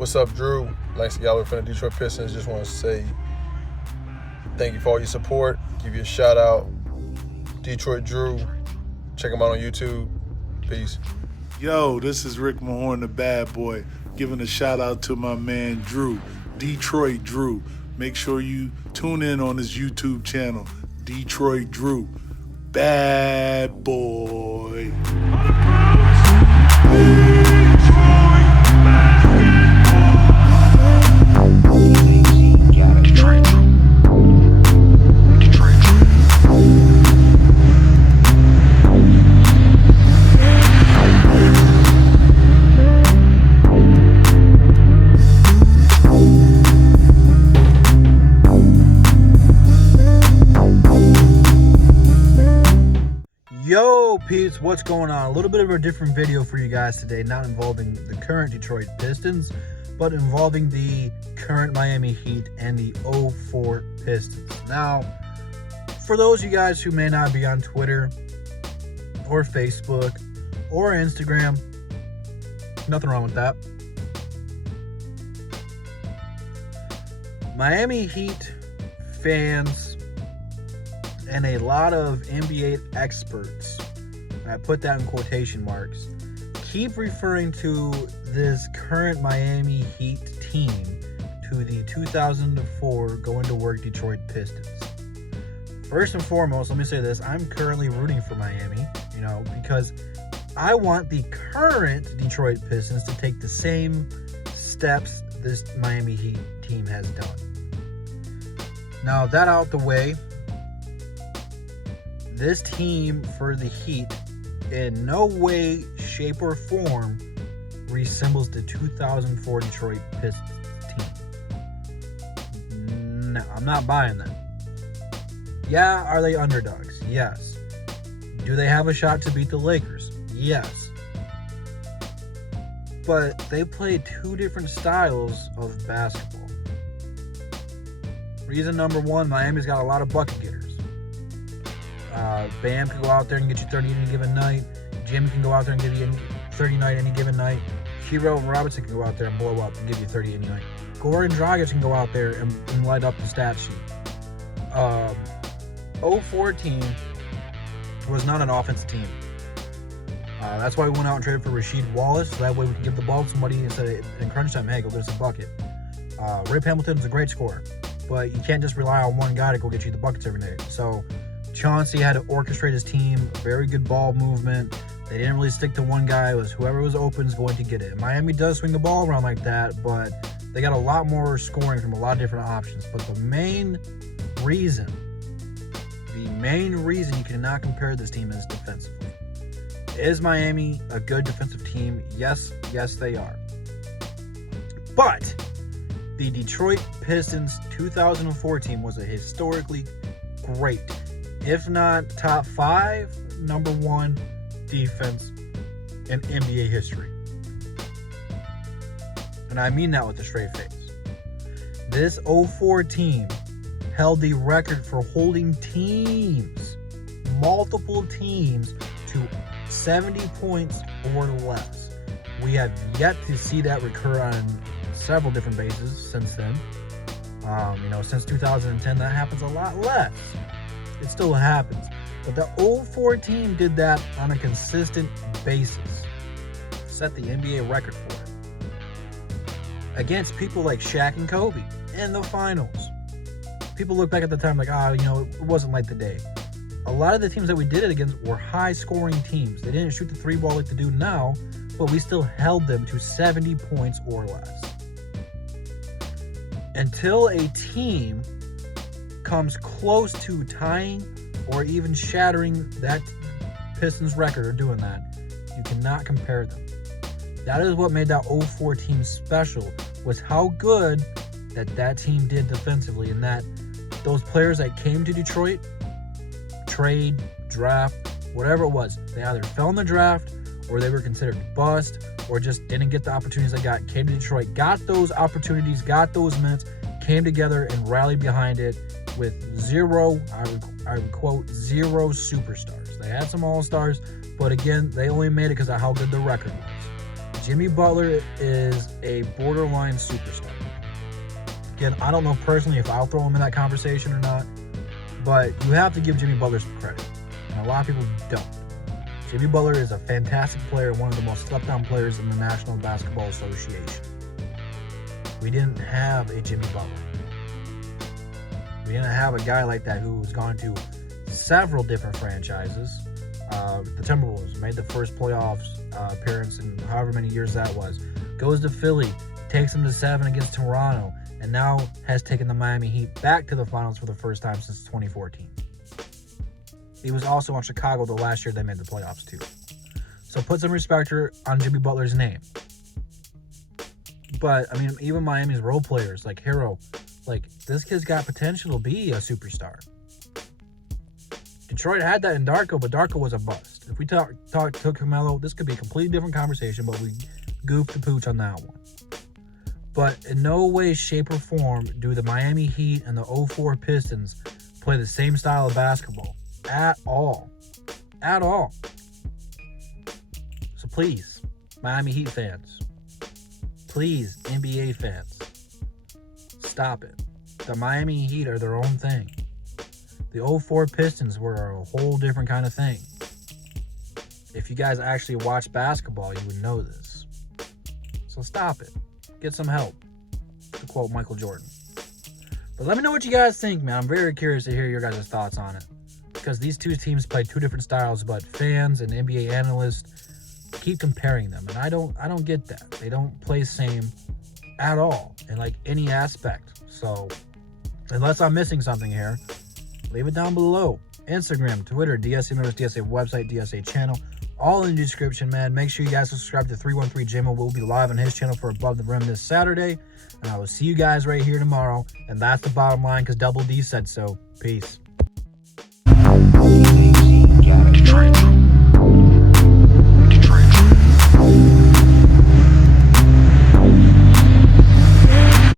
What's up, Drew? Lance Galloway from the Detroit Pistons. Just want to say thank you for all your support. Give you a shout out. Detroit Drew. Check him out on YouTube. Peace. Yo, this is Rick Mahorn, the bad boy, giving a shout out to my man Drew, Detroit Drew. Make sure you tune in on his YouTube channel, Detroit Drew. Bad boy. Yo, peeps, what's going on? A little bit of a different video for you guys today, not involving the current Detroit Pistons, but involving the current Miami Heat and the 04 Pistons. Now, for those of you guys who may not be on Twitter or Facebook or Instagram, nothing wrong with that. Miami Heat fans and a lot of NBA experts, and I put that in quotation marks, keep referring to this current Miami Heat team to the 2004 going to work Detroit Pistons. First and foremost, let me say this. I'm currently rooting for Miami, because I want the current Detroit Pistons to take the same steps this Miami Heat team has done. Now, that out the way, this team for the Heat in no way, shape, or form resembles the 2004 Detroit Pistons team. No, I'm not buying that. Yeah, are they underdogs? Yes. Do they have a shot to beat the Lakers? Yes. But they play two different styles of basketball. Reason number one, Miami's got a lot of bucket getters. Bam can go out there and get you 30 any given night. Jim can go out there and give you 30 night any given night. Hero and Robinson can go out there and blow up and give you 30 any night. Goran Dragic can go out there and light up the stat sheet. 04 team was not an offensive team. That's why we went out and traded for Rasheed Wallace, so that way we can give the ball to somebody instead of in crunch time, hey, go get us a bucket. Rip Hamilton's a great scorer, but you can't just rely on one guy to go get you the buckets every night. So Chauncey had to orchestrate his team, very good ball movement. They didn't really stick to one guy. It was whoever was open is going to get it. Miami does swing the ball around like that, but they got a lot more scoring from a lot of different options. But the main reason you cannot compare this team is defensively. Is Miami a good defensive team? Yes, they are. But the Detroit Pistons 2004 team was a historically great, if not top 5, number 1 defense in NBA history. And I mean that with a straight face. This 04 team held the record for holding multiple teams, to 70 points or less. We have yet to see that recur on several different bases since then. Since 2010, that happens a lot less. It still happens. But the 04 team did that on a consistent basis. Set the NBA record for it. Against people like Shaq and Kobe in the finals. People look back at the time like, it wasn't like the day. A lot of the teams that we did it against were high-scoring teams. They didn't shoot the three ball like they do now, but we still held them to 70 points or less. Until a team comes close to tying or even shattering that Pistons record or doing that, you cannot compare them. That is what made that 04 team special, was how good that team did defensively, and that those players that came to Detroit, trade, draft, whatever it was, they either fell in the draft or they were considered bust or just didn't get the opportunities they got, came to Detroit, got those opportunities, got those minutes, came together and rallied behind it with zero, I would quote, zero superstars. They had some all-stars, but again, they only made it because of how good the record was. Jimmy Butler is a borderline superstar. Again, I don't know personally if I'll throw him in that conversation or not, but you have to give Jimmy Butler some credit, and a lot of people don't. Jimmy Butler is a fantastic player, one of the most slept-on players in the National Basketball Association. We didn't have a Jimmy Butler. We didn't have a guy like that who has gone to several different franchises. The Timberwolves made the first playoffs appearance in however many years that was. Goes to Philly, takes them to 7 against Toronto, and now has taken the Miami Heat back to the finals for the first time since 2014. He was also on Chicago the last year they made the playoffs too. So put some respect on Jimmy Butler's name. But, I mean, even Miami's role players like Hero, like, this kid's got potential to be a superstar. Detroit had that in Darko, but Darko was a bust. If we took Carmelo, this could be a completely different conversation, but we goofed the pooch on that one. But in no way, shape, or form do the Miami Heat and the 04 Pistons play the same style of basketball. At all. At all. So please, Miami Heat fans, please, NBA fans, stop it. The Miami Heat are their own thing. The 04 Pistons were a whole different kind of thing. If you guys actually watch basketball, you would know this. So stop it. Get some help, to quote Michael Jordan. But let me know what you guys think, man. I'm very curious to hear your guys' thoughts on it. Because these two teams play two different styles, but fans and NBA analysts keep comparing them. And I don't get that. They don't play the same at all in like any aspect. So unless I'm missing something here, leave it down below. Instagram, Twitter, DSA members, DSA website, DSA channel, all in the description, man. Make sure you guys subscribe to 313 Jimmo. We'll be live on his channel for Above the Rim this Saturday. And I will see you guys right here tomorrow. And that's the bottom line because Double D said so. Peace.